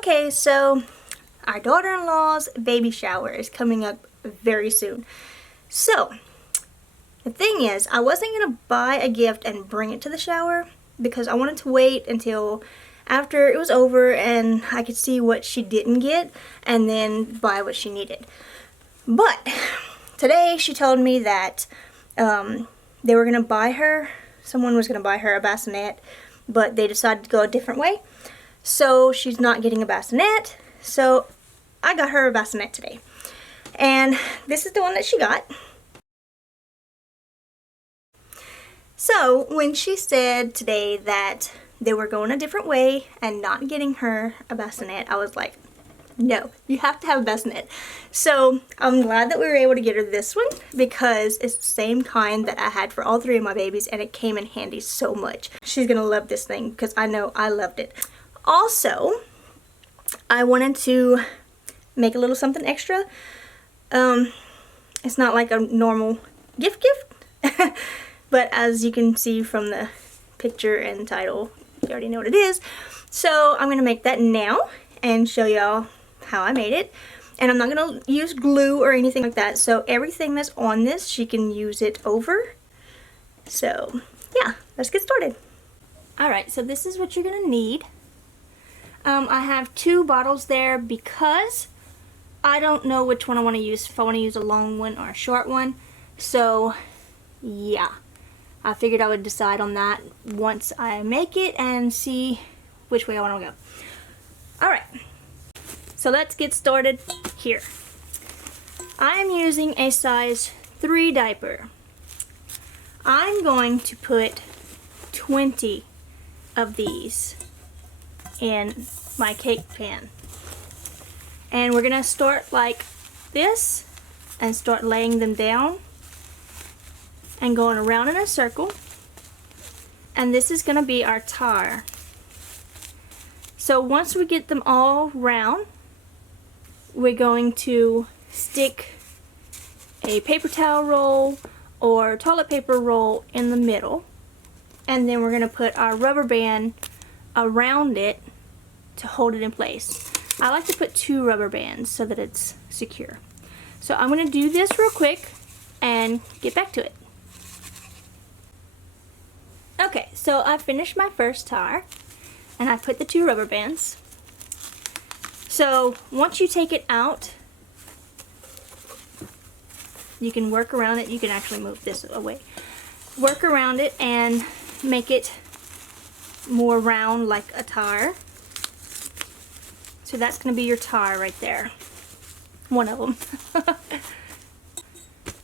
Okay, so our daughter-in-law's baby shower is coming up very soon. So, the thing is, I wasn't going to buy a gift and bring it to the shower because I wanted to wait until after it was over and I could see what she didn't get and then buy what she needed. But today she told me that they were going to buy her, someone was going to buy her a bassinet, but they decided to go a different way. So she's not getting a bassinet, so I got her a bassinet today. And this is the one that she got. So when she said today that they were going a different way and not getting her a bassinet, I was like, no, you have to have a bassinet. So I'm glad that we were able to get her this one because it's the same kind that I had for all three of my babies and it came in handy so much. She's gonna love this thing because I know I loved it. Also, I wanted to make a little something extra. It's not like a normal gift, but as you can see from the picture and title, you already know what it is. So I'm gonna make that now and show y'all how I made it. And I'm not gonna use glue or anything like that, so everything that's on this, she can use it over. So yeah, let's get started. Alright, so this is what you're gonna need. I have 2 bottles there because I don't know which one I want to use, if I want to use a long one or a short one. So yeah, I figured I would decide on that once I make it and see which way I want to go. Alright, so let's get started here. I'm using a size 3 diaper. I'm going to put 20 of these in my cake pan. And we're gonna start like this and start laying them down and going around in a circle. And this is gonna be our tar. So once we get them all round, we're going to stick a paper towel roll or toilet paper roll in the middle. And then we're gonna put our rubber band around it to hold it in place. I like to put 2 rubber bands so that it's secure. So I'm going to do this real quick and get back to it. Okay, so I finished my first tar and I put the 2 rubber bands. So once you take it out, you can work around it. You can actually move this away. Work around it and make it more round like a tar. So that's going to be your tar right there. One of them.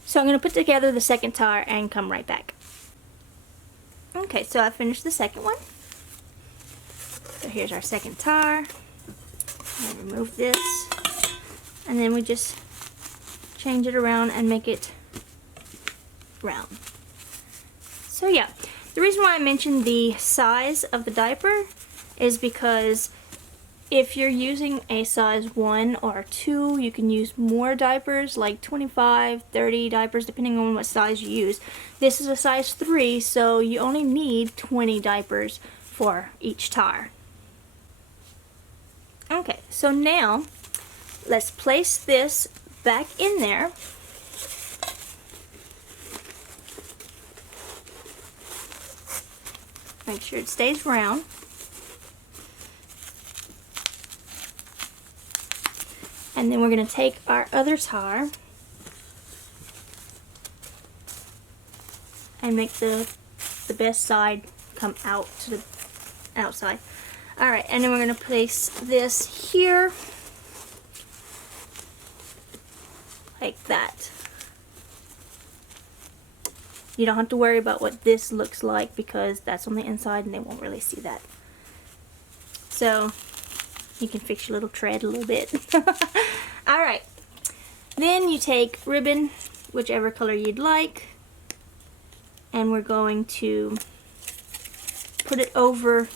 So I'm going to put together the second tar and come right back. Okay, so I finished the second one. So here's our second tar. And remove this. And then we just change it around and make it round. So yeah, the reason why I mentioned the size of the diaper is because if you're using a size 1 or 2, you can use more diapers, like 25, 30 diapers, depending on what size you use. This is a size 3, so you only need 20 diapers for each tar. Okay, so now let's place this back in there. Make sure it stays round. And then we're going to take our other tar and make the best side come out to the outside. Alright, and then we're going to place this here like that. You don't have to worry about what this looks like because that's on the inside and they won't really see that. So you can fix your little tread a little bit. Alright, then you take ribbon, whichever color you'd like, and we're going to put it over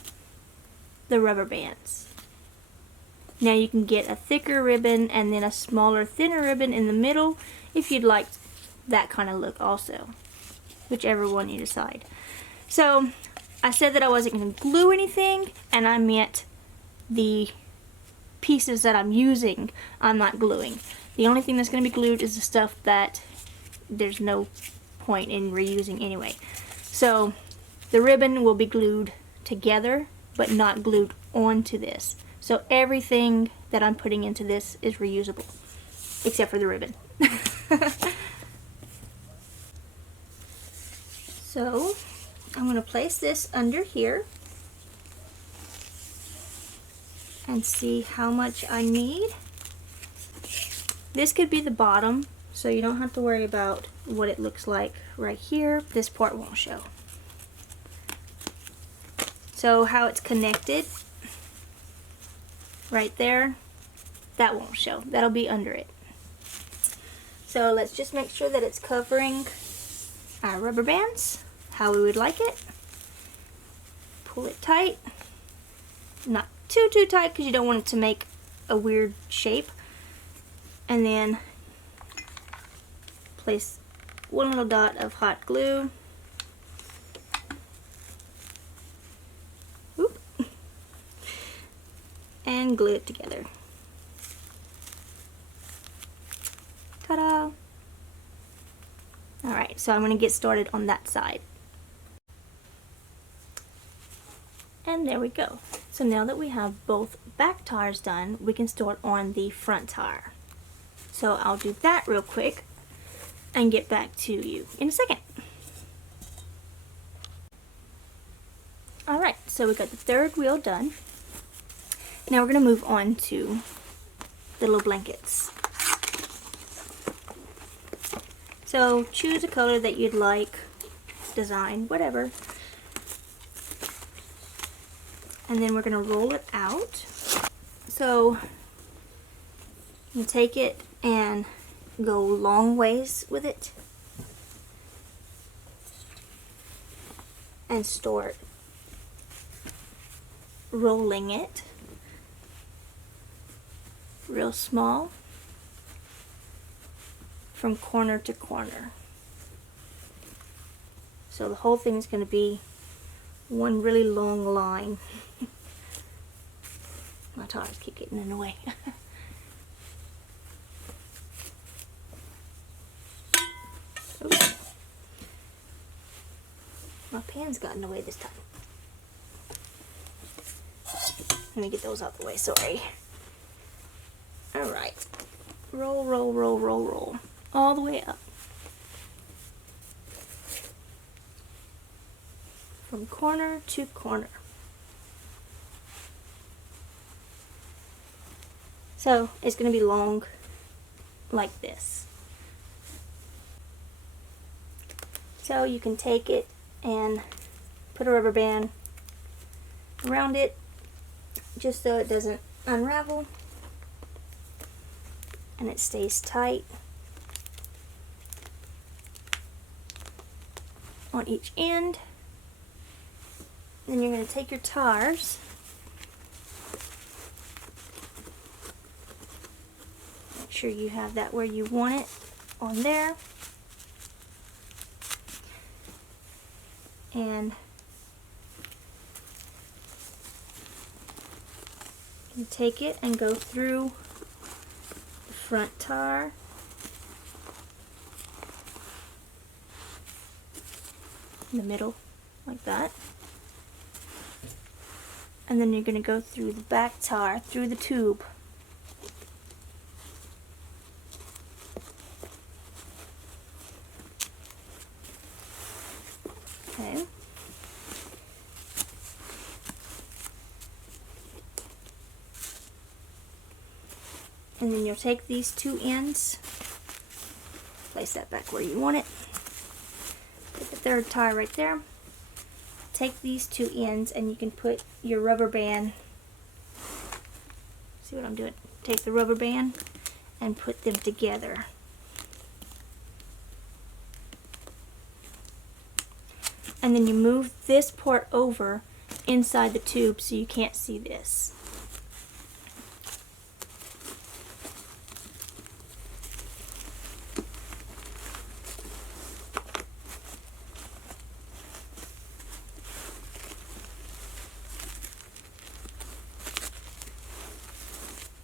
the rubber bands. Now you can get a thicker ribbon and then a smaller, thinner ribbon in the middle if you'd like that kind of look also. Whichever one you decide. So I said that I wasn't going to glue anything, and I meant the pieces that I'm using, I'm not gluing. The only thing that's going to be glued is the stuff that there's no point in reusing anyway. So the ribbon will be glued together, but not glued onto this. So everything that I'm putting into this is reusable, except for the ribbon. So I'm going to place this under here and see how much I need. This could be the bottom, so you don't have to worry about what it looks like right here. This part won't show. So how it's connected right there, that won't show. That'll be under it. So let's just make sure that it's covering our rubber bands how we would like it. Pull it tight. Not too tight because you don't want it to make a weird shape. And then place one little dot of hot glue. Oop. And glue it together. Ta-da! Alright, so I'm going to get started on that side. And there we go. So now that we have both back tires done, we can start on the front tire. So I'll do that real quick and get back to you in a second. Alright, so we got the third wheel done. Now we're going to move on to the little blankets. So choose a color that you'd like, design, whatever. And then we're going to roll it out. So you take it and go long ways with it and start rolling it real small from corner to corner. So the whole thing is going to be one really long line. My tires keep getting in the way. Oops. My pen's got in the way this time. Let me get those out the way, sorry. Alright. Roll, roll, roll, roll, roll. All the way up. From corner to corner. So it's going to be long like this. So you can take it and put a rubber band around it just so it doesn't unravel and it stays tight on each end. Then you're going to take your tires make sure you have that where you want it on there. And you take it and go through the front tire, in the middle, like that. And then you're going to go through the back tire, through the tube. Okay. And then you'll take these two ends, place that back where you want it. Put the third tire right there. Take these two ends and you can put your rubber band, see what I'm doing? Take the rubber band and put them together. And then you move this part over inside the tube so you can't see this.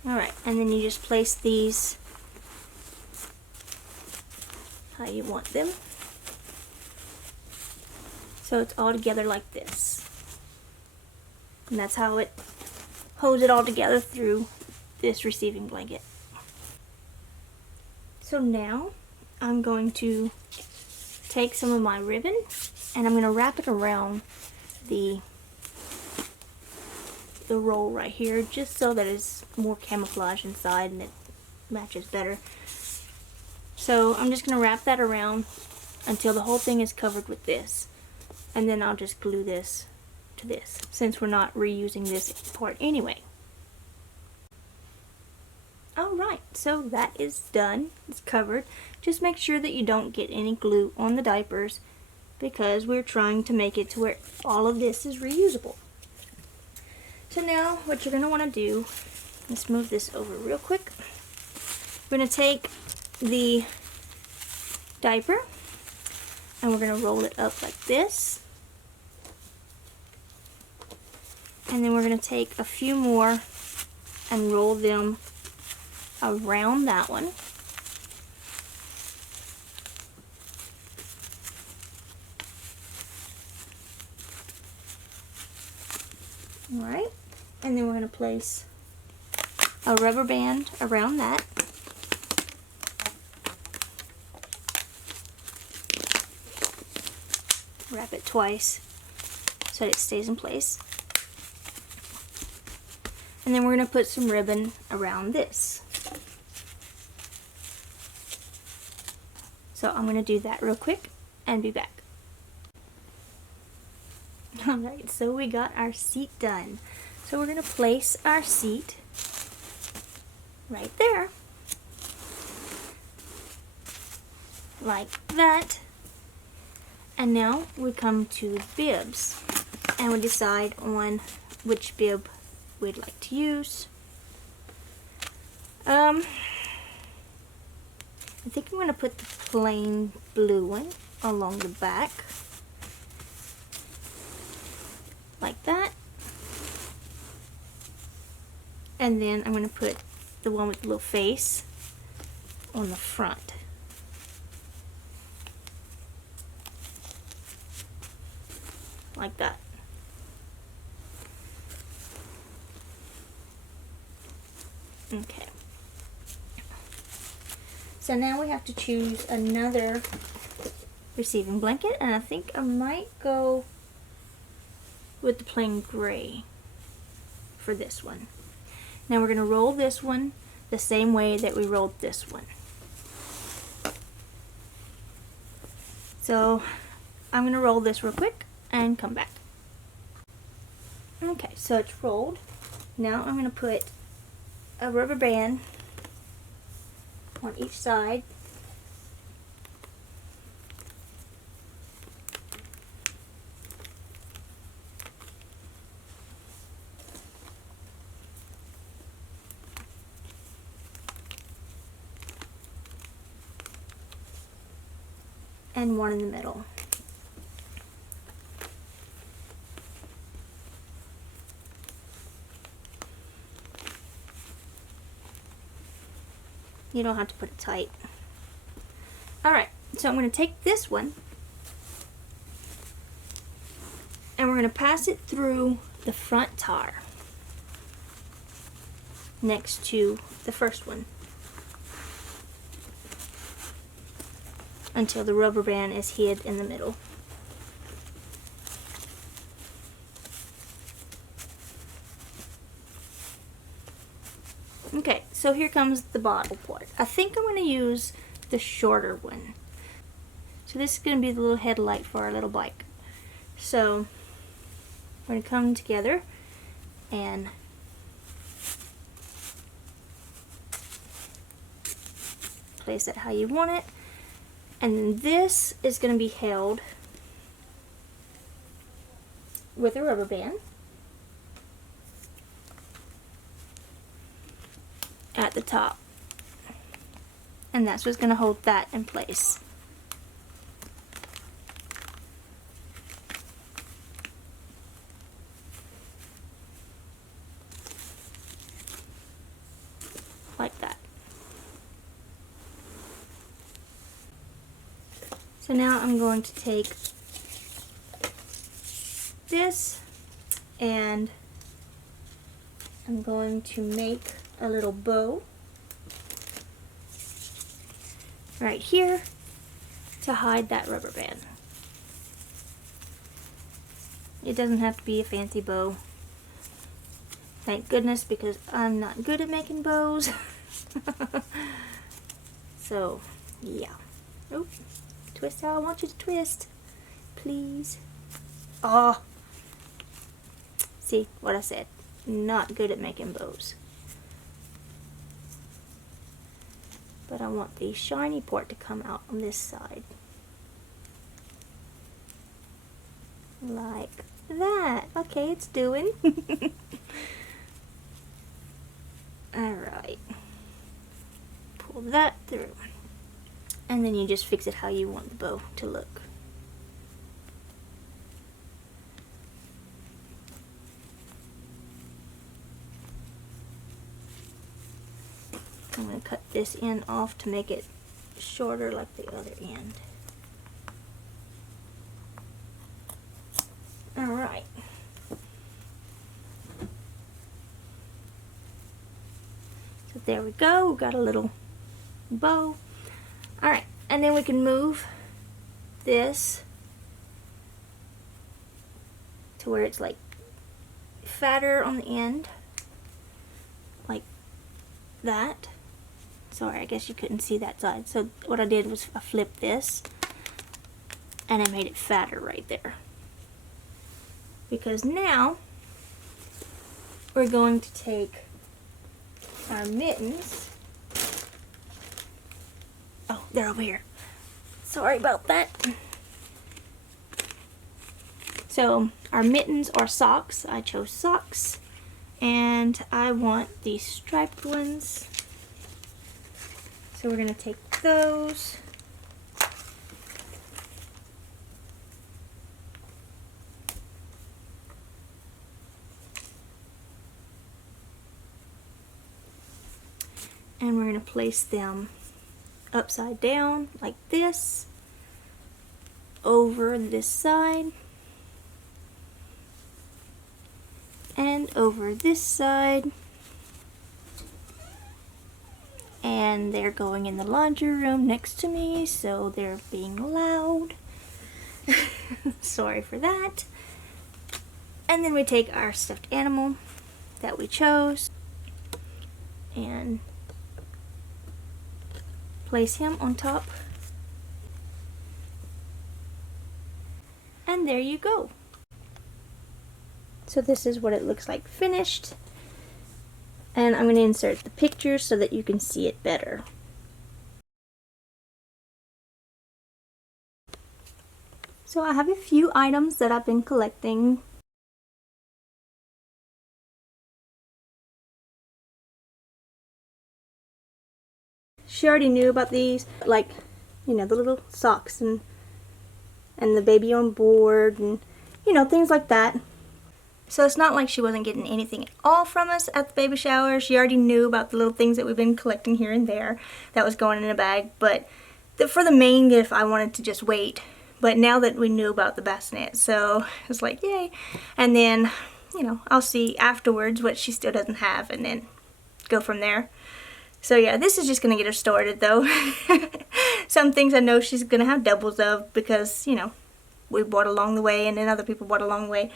Alright, and then you just place these how you want them. So it's all together like this. And that's how it holds it all together through this receiving blanket. So now I'm going to take some of my ribbon and I'm going to wrap it around the roll right here, just so that it's more camouflage inside and it matches better. So I'm just going to wrap that around until the whole thing is covered with this, and then I'll just glue this to this, since we're not reusing this part anyway. Alright, so that is done. It's covered. Just make sure that you don't get any glue on the diapers, because we're trying to make it to where all of this is reusable. So now what you're going to want to do, let's move this over real quick. We're going to take the diaper and we're going to roll it up like this. And then we're going to take a few more and roll them around that one. Alright, and then we're going to place a rubber band around that. Wrap it twice so that it stays in place. And then we're going to put some ribbon around this. So I'm going to do that real quick and be back. Alright, so we got our seat done. So we're going to place our seat right there. Like that. And now we come to bibs. And we decide on which bib we'd like to use. I think I'm going to put the plain blue one along the back. Like that. And then I'm going to put the one with the little face on the front. Like that. Okay. So now we have to choose another receiving blanket, and I think I might go with the plain gray for this one. Now we're going to roll this one the same way that we rolled this one. So I'm going to roll this real quick and come back. Okay, so it's rolled. Now I'm going to put a rubber band on each side. And one in the middle. You don't have to put it tight. Alright, so I'm going to take this one and we're going to pass it through the front tire next to the first one until the rubber band is hid in the middle. Okay, so here comes the bottle part. I think I'm going to use the shorter one. So this is going to be the little headlight for our little bike. So we're going to come together and place it how you want it. And then this is going to be held with a rubber band at the top. And that's what's going to hold that in place. So now I'm going to take this and I'm going to make a little bow right here to hide that rubber band. It doesn't have to be a fancy bow. Thank goodness, because I'm not good at making bows. So, yeah. Oh, twist how I want you to twist. Please. Oh. See what I said. Not good at making bows. But I want the shiny part to come out on this side. Like that. Okay, it's doing. Alright. Pull that through. And then you just fix it how you want the bow to look. I'm going to cut this end off to make it shorter like the other end. Alright. So there we go. We've got a little bow. Alright, and then we can move this to where it's like fatter on the end. Like that. Sorry, I guess you couldn't see that side. So what I did was I flipped this and I made it fatter right there. Because now we're going to take our mittens. Oh, they're over here. Sorry about that. So our mittens are socks. I chose socks. And I want these striped ones. So we're going to take those. And we're going to place them upside down like this over this side and over this side, and they're going in the laundry room next to me, so they're being loud. Sorry for that. And then we take our stuffed animal that we chose and place him on top, and there you go. So this is what it looks like finished, and I'm going to insert the picture so that you can see it better. So I have a few items that I've been collecting. She already knew about these, like, you know, the little socks and the baby on board and, you know, things like that. So it's not like she wasn't getting anything at all from us at the baby shower. She already knew about the little things that we've been collecting here and there that was going in a bag. But for the main gift, I wanted to just wait. But now that we knew about the bassinet, so it's like, yay. And then, you know, I'll see afterwards what she still doesn't have and then go from there. So yeah, this is just going to get her started though. Some things I know she's going to have doubles of because, you know, we bought along the way and then other people bought along the way.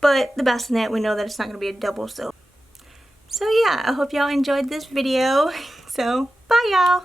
But the bassinet, we know that it's not going to be a double. So yeah, I hope y'all enjoyed this video. So, bye y'all!